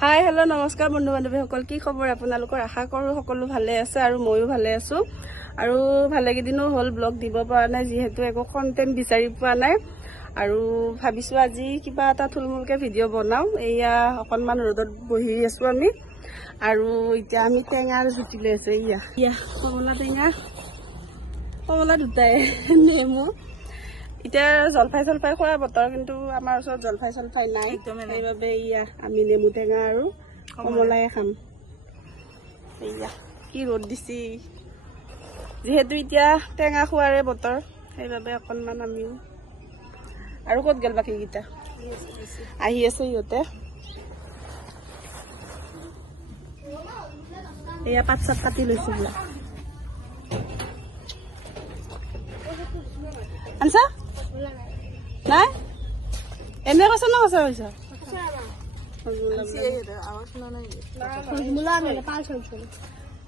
Hi hello' নমস্কাৰ বন্ধু বান্ধৱীসকল, কি খবৰ আপোনালোকৰ? আশা কৰোঁ সকলো ভালে আছে আৰু ময়ো ভালে আছোঁ। আৰু ভালেকেইদিনো হ'ল ব্লগ দিব পৰা নাই, যিহেতু একো কণ্টেণ্ট বিচাৰি পোৱা নাই। আৰু ভাবিছোঁ আজি কিবা এটা থুলমূলকৈ ভিডিঅ' বনাওঁ। এয়া অকণমান ৰ'দত বহি আছোঁ আমি। আৰু এতিয়া আমি টেঙাৰ জুতি লৈ আছোঁ। ইয়া কমলা টেঙা, কমলা দুটাই, নেমু। এতিয়া জলফাই খোৱা বতৰ, কিন্তু আমাৰ ওচৰত জলফাই নাই, সেইবাবে আমি নেমু টেঙা আৰু কমলাই খাম। এয়া কি ৰ'দ দিছি, যিহেতু এতিয়া টেঙা খোৱাৰে বতৰ, সেইবাবে অকণমান আমিও। আৰু ক'ত গ'ল বাকীকেইটা? আহি আছে সিহঁতে। এয়া পাত চাত কাটি লৈছো বোলা। আনছা নাই এনে কৈছ না কৈছা কৈছ?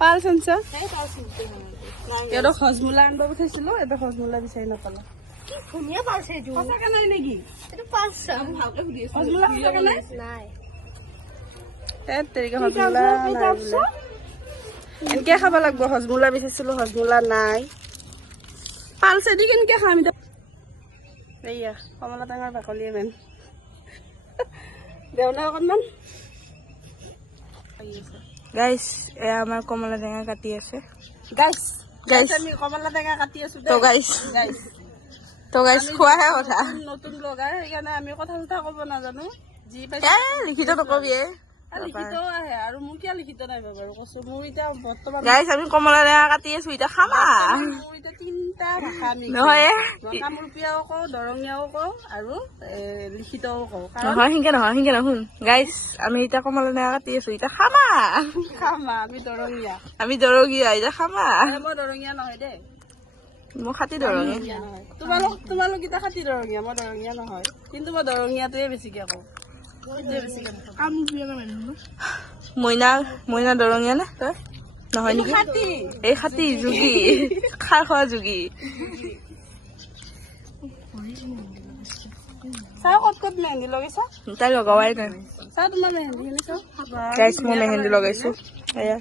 পাল চানছা এডোখ হজমোলা আনিব পঠাইছিলো, এডোখ হজমোলা বিচাৰি নাপালো। সঁচাকে নাই নেকি? হজমোলা সঁচাকে নাই? হজমোলা এনেকে খাব লাগব। হজমোলা বিচাৰিছিলো, হজমোলা নাই। পালছে দি কেনেকে খাম এতিয়া? এয়া কমলা টেঙাৰ বাকলিয়ে মেইন। দেওনা অকণমান গাইস, এয়া আমাৰ কমলা টেঙা কাটি আছে। গাইস আমি কমলা টেঙা কাটি আছো। তো গাইস খোৱাহে কথা। নতুন ব্লগাৰ, সেইকাৰণে আমি কথা চথা ক'ব নাজানো। যি পাইছো লিখিত নকবি। লিখিত আহে আৰু মোৰ কিয় লিখিত নাই বাৰু কৈছো। মোৰ এতিয়া বৰ্তমান গাইস আমি কমলা টেঙা কাটি আছো, এতিয়া খামা। মোৰ এতিয়া 3টা ভাষা আমি নহয় কামৰূপীয়াও কওঁ, দৰঙীয়াও কওঁ আৰু লিখিতও কওঁ। নহয় সিংকে নহয় শুন গাইস, আমি এতিয়া কমলা টেঙা কাটি আছো, এতিয়া খামা। আমি দৰঙীয়া, এতিয়া খামা। মই দৰঙীয়া নহয় দেই, মই খাতি দৰঙীয়া। তোমালোক এতিয়া খাতি দৰঙীয়া, মই দৰঙীয়া নহয়। কিন্তু মই দৰঙীয়াটোৱে বেছিকে কওঁ। মইনা দৰঙীয়া নে তই? নহয় নেকি? এই খাতি যোগী, খাৰ খোৱা যোগী। চাও ক'ত মেহেন্দি লগাইছা? তাই লগাৱাই নাই। চাও তোমাৰ মেহেন্দি খিনি চাও। গাইস মই মেহেন্দি লগাইছো। এয়া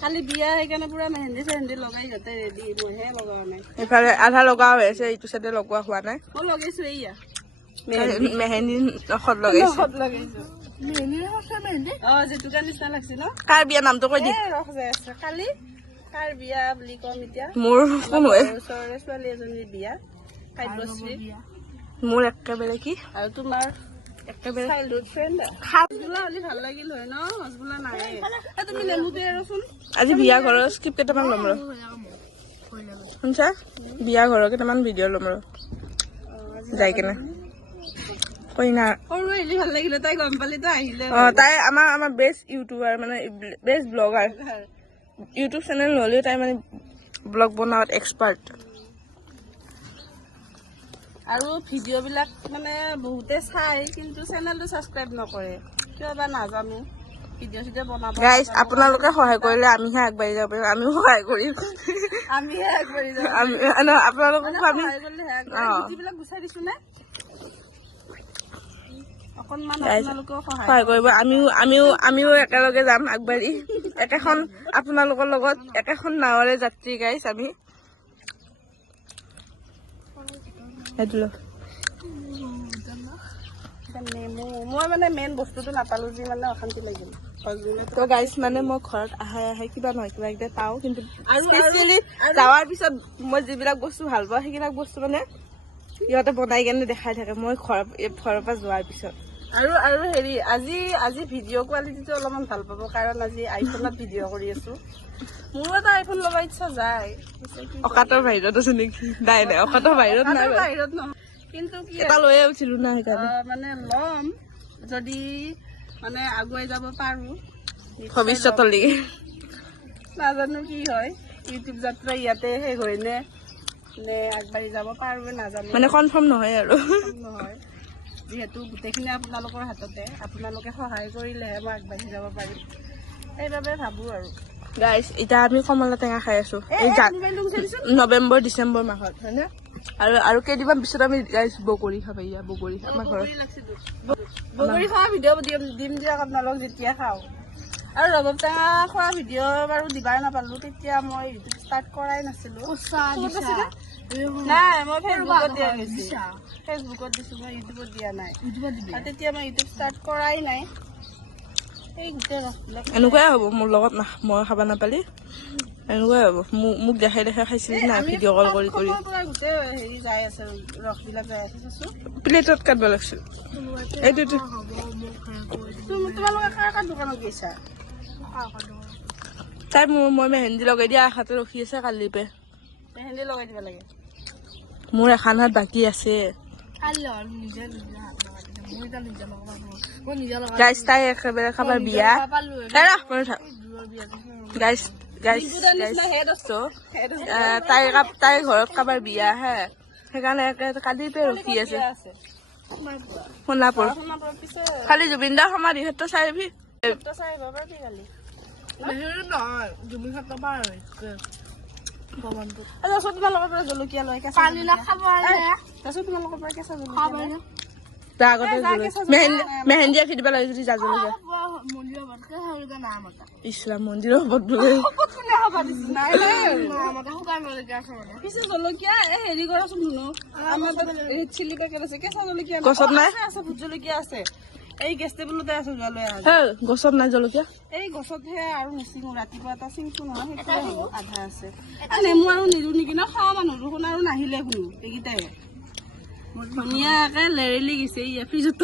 কালি বিয়া, সেইকাৰণে পুৰা মেহেন্দি লগাই সিহঁতে ৰেডি। মইহে লগোৱা নাই। এইফালে আধা লগোৱা হৈ আছে, এইটো চাইডে লগোৱা হোৱা নাই। মই লগাইছো এয়া মেহেন্দি নখত লগাইছো। জেতুকা নিচিনা লাগছে ন? কাৰ বিয়া নামটো কৈ দি। ৰস যাই আছে। কালি কাৰ বিয়া বুলি কম এতিয়া? মোৰ কোন হয়? ওচৰৰে ছোৱালী এজনীৰ বিয়া, কাব্যশ্ৰী। মোৰ একেবাৰে কি আৰু তোমাৰ একেবাৰে চাইল্ডহুড ফ্ৰেণ্ড। হজমোলা হ'লে ভাল লাগিল হয় ন? হজমোলা নাই। তুমি নেমুটো এৰচোন। আজি বিয়া ঘৰৰ স্ক্ৰিপ্ট কেইটামান ল'ম ৰ। শুনছা? বিয়া ঘৰৰ কেইটামান ভিডিঅ' ল'ম ৰ যাই কেনে। কইনা সৰু আহিলে ভাল লাগিলে, তাই গম পালি তো আহিলে। তাই আমাৰ বেষ্ট ইউটিউবাৰ, মানে বেষ্ট ব্লগাৰ। ইউটিউব চেনেল নহ'লেও তাই মানে ব্লগ বনোৱাত এক্সপাৰ্ট। আৰু ভিডিঅ' বিলাক মানে বহুতে চাই, কিন্তু চেনেলটো ছাবস্ক্ৰাইব নকৰে, কিয় বা নাজানো। ভিডিঅ' চিডিঅ' বনাব গাইজ, আপোনালোকে সহায় কৰিলে আমিহে আগবাঢ়ি যাব পাৰিম। আমিও সহায় কৰিম, আমিহে আগবাঢ়ি যাব আপোনালোকক আমি বিলাক গুচাই দিছো নে অকণমান সহায় কৰিব। আমিও একেলগে যাম আগবাঢ়ি, একেখন আপোনালোকৰ লগত একেখন নাৱৰে যাত্ৰী। গাইজ আমি মই মানে মেইন বস্তুটো নাপালো, যি মানে অশান্তি লাগিল। তো গাইজ, মানে মই ঘৰত আহে কিবা নহয় কিবা এটা পাওঁ, কিন্তু স্পেচিয়েলি যাৱাৰ পিছত মই যিবিলাক বস্তু ভাল পাওঁ, সেইবিলাক বস্তু মানে সিহঁতে বনাই কেনে দেখাই থাকে মই ঘৰৰ পৰা যোৱাৰ পিছত। আৰু হেৰি, আজি ভিডিঅ' কোৱালিটিটো অলপমান ভাল পাব, কাৰণ আজি আইফোনত ভিডিঅ' কৰি আছো। মোৰো এটা আইফোন ল'ব ইচ্ছা যায়, অকাতৰ বাহিৰত আছে নেকি? নাই অকাতৰ বাহিৰত নাই, বাহিৰত নহয়। কিন্তু কি এটা লৈয়ে উঠিলো না, সেইকাৰণে মানে ল'ম যদি মানে আগুৱাই যাব পাৰো ভৱিষ্যতলৈকে। নাজানো কি হয়, ইউটিউব যাত্ৰা ইয়াতে শেষ হয় নে আগবাঢ়ি যাব পাৰো নাজানো, মানে কনফাৰ্ম নহয় আৰু। নহয়, যিহেতু গোটেইখিনি আপোনালোকৰ হাততে, আপোনালোকে সহায় কৰিলেহে মই আগবাঢ়ি যাব পাৰিম, সেইবাবে ভাবো আৰু। গাইজ, এতিয়া আমি কমলা টেঙা খাই আছো এই নৱেম্বৰ ডিচেম্বৰ মাহত, হয় নে? আৰু কেইদিনমান পিছত আমি গাইছ বগৰী খাবা ইয়া বগৰী আমাৰ ঘৰত বগৰী খোৱা ভিডিঅ' দিম দিয়ক আপোনালোক যেতিয়া খাওঁ আৰু ৰবাব টেঙা খোৱা ভিডিঅ' বাৰু দিবাই নাপালো তেতিয়া মই ইউটিউব ষ্টাৰ্ট কৰাই নাছিলো নাই মই ফেচবুকত দিয়া গৈছো ফেচবুকত দিছো মই ইউটিউবত দিয়া নাই আৰু তেতিয়া মই ইউটিউব ষ্টাৰ্ট কৰাই নাই এই গোটেই ৰসবিলাক এনেকুৱাই হ'ব মোৰ লগত না মই খাব নাপালি এনেকুৱাই হ'ব মোক দেখাই দেখাই খাইছিলি না ভিডিঅ' কল কৰি কৰি পৰা গোটেই হেৰি যাই আছে ৰসবিলাক যাই আছে চাচোন প্লেটত কাটব লাগিছিল এইটো তোমালোকে কাৰ কাৰ দোকানত গৈছা তাই মই মেহেন্দি লগাই দিয়া আশাতে ৰখি আছে কালি পে মেহেন্দি লগাই দিব লাগে মোৰ এখন হাত বাকী আছে গাইছ তাই একেবাৰে খাবাৰ বিয়া গাইছ গাইছ তাই ঘৰত কাবাৰ বিয়া হে সেইকাৰণে কালি পে ৰখি আছে সোণাপুৰ খালি জুবিন দাৰ সমাধি ক্ষেত্ৰ চাই আহিবি তোমালোকৰ পৰা জলকীয়া লৈ কেঁচা তোমালোকৰ পৰা কেঁচা জলকীয়া মেহেন্দি আঁকি দিব লাগে যদি জাজলকীয়া ইছলাম মন্দিৰৰ পিছে জলকীয়া হেৰি কৰাচোন শুনো আমাৰ তাত চিলি পেকেট আছে কেঁচা জলকীয়া গছত নাই আছে ভোট জলকীয়া আছে এই গেছ টেবুলতে আছে লৈ গছত নাই জলকীয়া এই গছতহে আৰু নিচিঙো ৰাতিপুৱা এটা চিঙছো নহয় সেইটোৱে আধা আছে নেমু আৰু নিদো নেকি ন খাওঁ মানুহ দেখোন আৰু নাহিলে শুনো এইকেইটাই ধুনীয়াকে লেৰেলি গৈছে ইয়া ফ্ৰিজত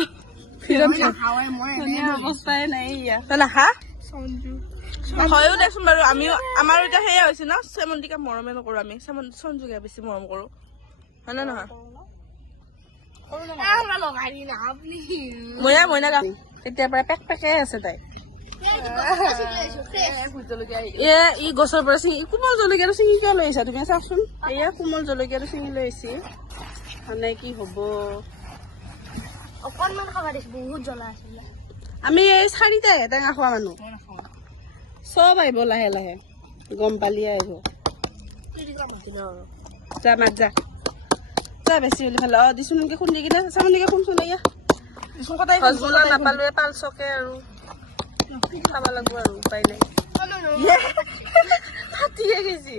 ধুনীয়া অৱস্থাই নাই ইয়া নাখা হয়ো দেচোন বাৰু আমিও আমাৰো এতিয়া সেয়া হৈছে ন চেমন্তিকা মৰমে নকৰো আমি সঞ্জুকে বেছি মৰম কৰো হয় নে নহয় মইনা গাম তেতিয়াৰ পৰা পেক পেকে আছে তাই ই গছৰ পৰা ছিঙি কোমল জলকীয়াটো ছিঙি কিয় লৈ আহিছা তুমি চাওকচোন এয়া কোমল জলকীয়াটো ছিঙি লৈ আহিছে মানে কি হব অকনমান খাবা দিছো বহুত জ্বলা আছিলে আমি এই চাৰিটাহে টেঙা খোৱা মানুহ চব আহিব লাহে লাহে গম পালি আহিব যা মাত যা যা বেছি হলে ভাল দিছো নেকি খুন্দি কিনে চামনিকে খুন্দচোন এয়া হজমলা নাপালোৱে পালচকে আৰু খাব লাগিব আৰু উপায় নাই ফাটিয়ে গৈছি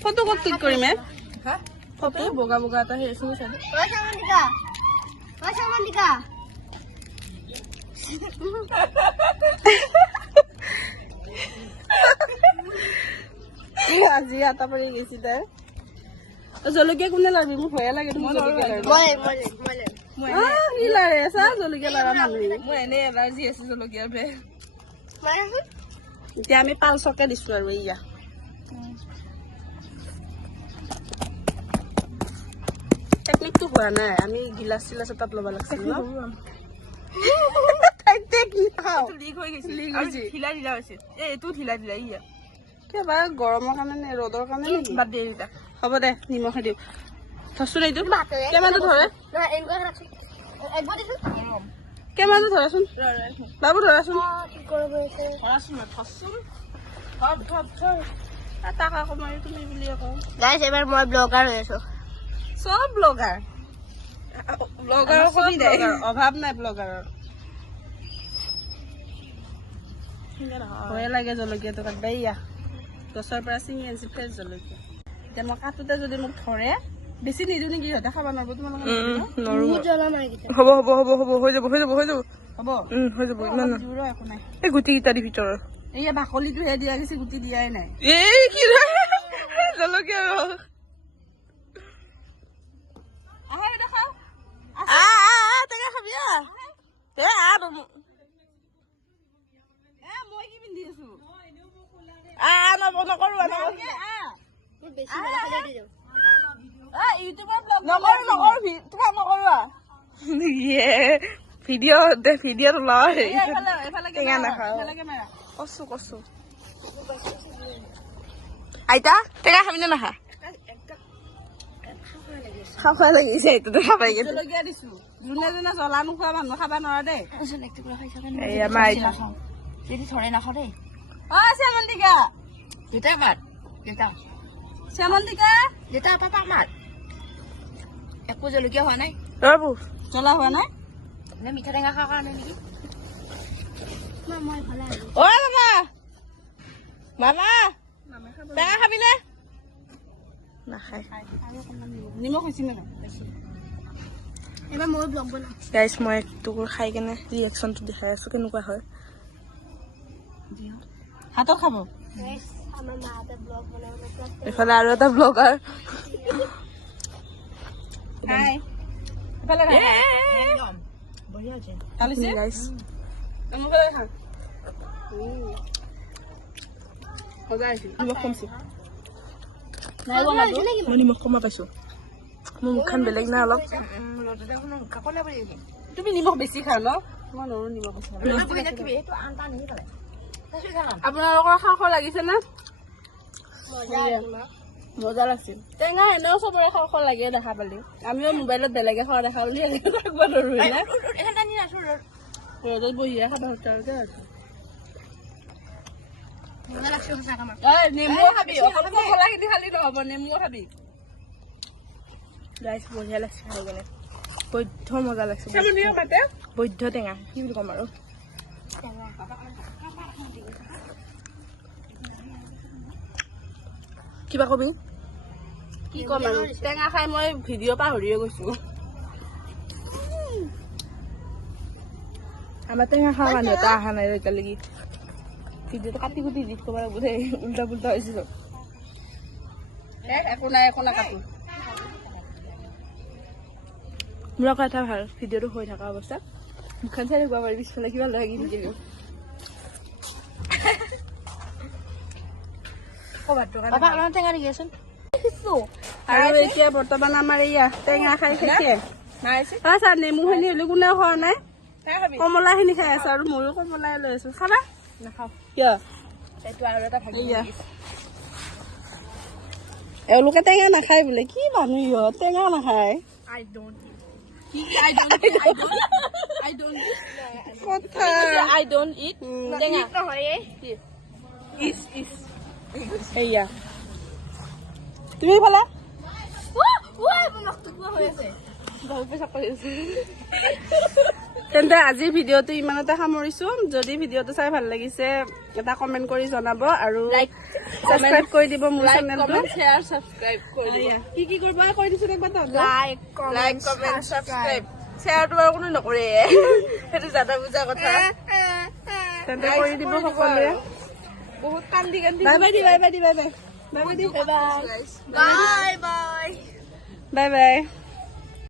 ফটো ক'ত ক্লিক কৰিম ফটো বগা বগা এটা সেই শুনিছা আজি আটা পৰি গৈছি তাই জলকীয়া কোনে লাবি মোৰ ভয়ে লাগে তুমি লাৰে চা জলকীয়া লাৰা মানুহ মোৰ এনেই এলাৰ্জি আছে জলকীয়াৰ পে এতিয়া আমি পালচকে দিছো আৰু এয়া টেকনিকটো হোৱা নাই আমি গিলাচ চিলাচ এটাত ল'ব লাগিছিল ন কিবা গৰমৰ কাৰণে নে ৰ'দৰ কাৰণে নেকি বাদ দিয়ে এতিয়া হ'ব দে নিমখে দিওঁ ধৰচোন এইটো কেমেৰাটো ধৰে কেমেৰাটো ধৰাচোন বাবু ধৰাচোন তাক আকৌ মাৰি তুমি বুলি আকৌ গাইছ এবাৰ মই ব্লগাৰ হৈ আছো চব ব্লগাৰ অভাৱ নাই ব্লগাৰৰ ভয়ে লাগে জলকীয়াটো কাটবা ইয়া গছৰ পৰা ছিঙি আনিছে ফ্ৰেছ জলকীয়া এতিয়া মই কাটোতে যদি মোক ধৰে বেছি নিদিওঁ নেকি সিহঁতে খাব নোৱাৰিব তোমালোকে বহুত জ্বলা নাই হ'ব হ'ব হ'ব হ'ব হৈ যাব হৈ যাব হৈ যাব হ'ব হৈ যাব ইমান জোৰো একো নাই এই গুটি কেইটা দি ভিতৰৰ এইয়া বাকলিটোহে দিয়া গৈছে গুটি দিয়াই নাই এই কি জলকীয়া আহে দেখাও টেঙা খাবি মই কি পিন্ধি আছো নকৰো বেছি জ্বলা খালে দি দিওঁ ভিডিঅ' ওলাও টেঙা নাখাওঁ কচু কচু আইতা টেঙা খাবি নে নাখা খাব লাগিছে এইটো খাব লাগিছে জলকীয়া দিছো যোনে যোনে জ্বলা নোখোৱা মানুহ খাব নোৱাৰে দেই এয়া মাৰি যদি ধৰে নাখাওঁ দেই অ শ্যামন্তিকা দেউতাই মাত দেউতা শ্যামন্তিকা দেউতা পাপাক মাত একো জলকীয়া হোৱা নাই ৰবু জ্বলা হোৱা নাই নে মিঠা টেঙা খোৱাৰ কাৰণে নেকি মই ভালে ঐ মামা টেঙা খাবিনে নাখায় নিমখ হৈছে নে এবাৰ মই ব্লগ বনাম গাইছ মই এক টুকুৰ খাই কেনে ৰিয়েকশ্যনটো দেখাই আছো কেনেকুৱা হয় হাতত খাব আমাৰ মাহঁতে ব্লগ বনাবলৈ এইফালে আৰু এটা ব্লগাৰ হাই এফালে খা একদম বঢ়িয়া হৈছে খালিছে গাইছ মোৰ ফালে খা মজা আহিছে নিমখ কমছে নাই বনাতো মই নিমখ কমা পাইছো মোৰ মুখখন বেলেগ না অলপ তুমি নিমখ বেছি খা ন মই নৰো নিমখ বেছি আপোনালোকৰ খাওঁ খাওঁ লাগিছে না মজা লাগছে টেঙা এনেও চবৰে খাওঁ খাওঁ লাগে দেখা পালি আমিও মোবাইলত বেলেগে খোৱা দেখা পালি থাকিব নোৱাৰো না ৰ'দত বহিয়ে খাব হোটেলতে আছো নেমু খাবি অকল মছলাখিনি খালি নহ'ব নেমুও খাবি গাইছ বঢ়িয়া লাগছে খাই কেনে বৈধ্য মজা লাগছে চামনিও মাতে বৈধ্য টেঙা কি বুলি ক'ম আৰু কিবা কবি কি ক'ম আৰু টেঙা খাই মই ভিডিঅ' পাহৰিয়ে গৈছো আমাৰ টেঙা খোৱা মানুহ এটা অহা নাই এতিয়ালৈকে ভিডিঅ'টো কাটি কুটি দি ক'ব লাগিব দেই উল্টা পুল্টা হৈছে চব একো নাই কাটো মোৰ আকৌ এটা ভাল ভিডিঅ'টো হৈ থকা অৱস্থাত মুখখন চাই থাকিব পাৰি পিছফালে কিবা লাগি থাকিব আমাৰ টেঙা দিয়াচোন আৰু এতিয়া বৰ্তমান আমাৰ এয়া টেঙা খাই খাইছে আচ্ছা নেমুখিনি হ'লে কোনেও খোৱা নাই কমলাখিনি খাই আছে আৰু ময়ো কমলাই লৈ আছো খাবা নাখাওঁ কিয় এইটো আৰু এটা ভাগি এয়া এওঁলোকে টেঙা নাখায় বোলে কি মানুহ ইহঁত টেঙা নাখায় আই ডোন্ট কথা আই ডোন্ট ইট টেঙা এয়া তুমি ফালে তেন্তে আজিৰ ভিডিঅ'টো ইমানতে সামৰিছো যদি ভিডিঅ'টো চাই ভাল লাগিছে এটা কমেন্ট কৰি জনাব আৰু সাবস্ক্ৰাইব কৰি দিব মোৰ চেনেলটো শ্বেয়াৰ সাবস্ক্ৰাইব কৰি কি কি কৰিব কৈ দিছো একবাৰ লাইক কমেন্ট সাবস্ক্ৰাইব শ্বেয়াৰটো বাৰু কোনো নকৰে সেইটো জানা বুজা কথা তেন্তে কৰি দিব সকলোৱে বহুত কান্দি কান্দি bye by the bye by the bye bye bye by the bye bye bye bye